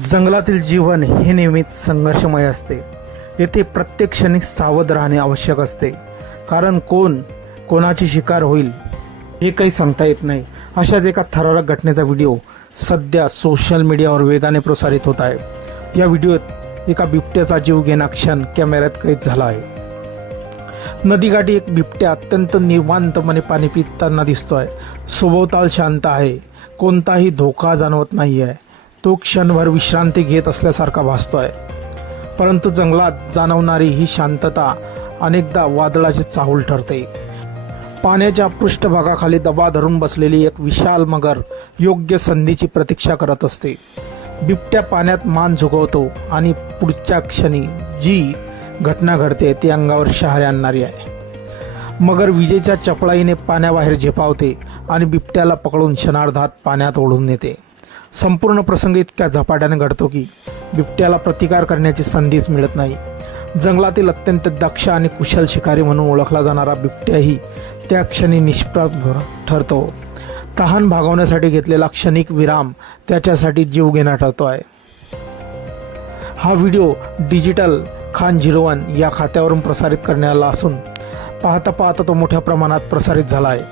जंगलातील जीवन हे नेहमीच संघर्षमय असते. येथे प्रत्येक क्षणी सावध राहणे आवश्यक असते, कारण कोणाची शिकार होईल हे काही सांगता येत नाही. अशाच एका थरारक घटनेचा व्हिडिओ सध्या सोशल मीडियावर वेगाने प्रसारित होत आहे. या व्हिडिओत एका बिबट्याचा जीव घेणा क्षण कॅमेऱ्यात कैद झाला आहे. नदीकाठी एक बिबट्या अत्यंत निवांतपणे पाणी पिताना दिसतोय. सभोवताल शांत आहे, कोणताही धोका जाणवत नाही आहे. तो क्षणभर विश्रांती घेत असल्यासारखा भासतोय. परंतु जंगलात जाणवणारी ही शांतता अनेकदा वादळाचे चाहूल ठरते. पाण्याच्या पृष्ठभागाखाली दबा धरून बसलेली एक विशाल मगर योग्य संधीची प्रतीक्षा करत असते. बिबट्या पाण्यात मान झुकवतो आणि पुढच्या क्षणी जी घटना घडते ती अंगावर शहारे आणणारी आहे. मगर विजेच्या चपळाईने पाण्याबाहेर झेपावते आणि बिबट्याला पकडून क्षणार्धात पाण्यात ओढून नेते. संपूर्ण प्रसंग इतक्या झपाट्याने घडतो की बिबट्याला प्रतिकार करण्याची संधीच मिळत नाही. जंगलातील अत्यंत दक्ष आणि कुशल शिकारी म्हणून ओळखला जाणारा बिबट्याही त्या क्षणी निष्प्रभ ठरतो. तहान भागवण्यासाठी घेतलेला क्षणिक विराम त्याच्यासाठी जीवघेणा ठरतो आहे. हा व्हिडिओ डिजिटल खान 01 या खात्यावरून प्रसारित करण्यात आला असून पाहता पाहता तो मोठ्या प्रमाणात प्रसारित झाला आहे.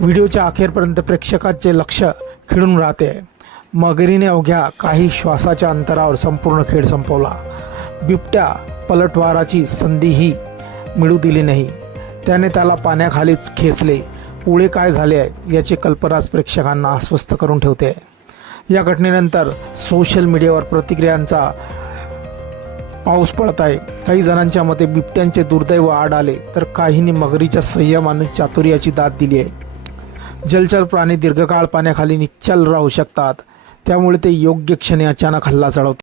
व्हिडिओच्या अखेरपर्यंत प्रेक्षकांचे लक्ष खिळून राहते. मगरीने अवघ्या काही श्वासाच्या अंतरावर संपूर्ण खेळ संपवला. बिबट्या पलटवाराची संधीही मिळू दिली नाही. त्याने त्याला पाण्याखालीच खेचले. पुढे काय झाले आहे याची कल्पनाच प्रेक्षकांना अस्वस्थ करून ठेवते. या घटनेनंतर सोशल मीडियावर प्रतिक्रियांचा पाऊस पडत आहे. काही जणांच्या मते बिबट्यांचे दुर्दैव आड आले, तर काहींनी मगरीच्या संयम आणि चातुर्याची दाद दिली आहे. जलचर प्राणी दीर्घकाळ पाण्याखाली निश्चल राहू शकतात, त्यामुळे ते योग्य क्षणी अचानक हल्ला चढवतात.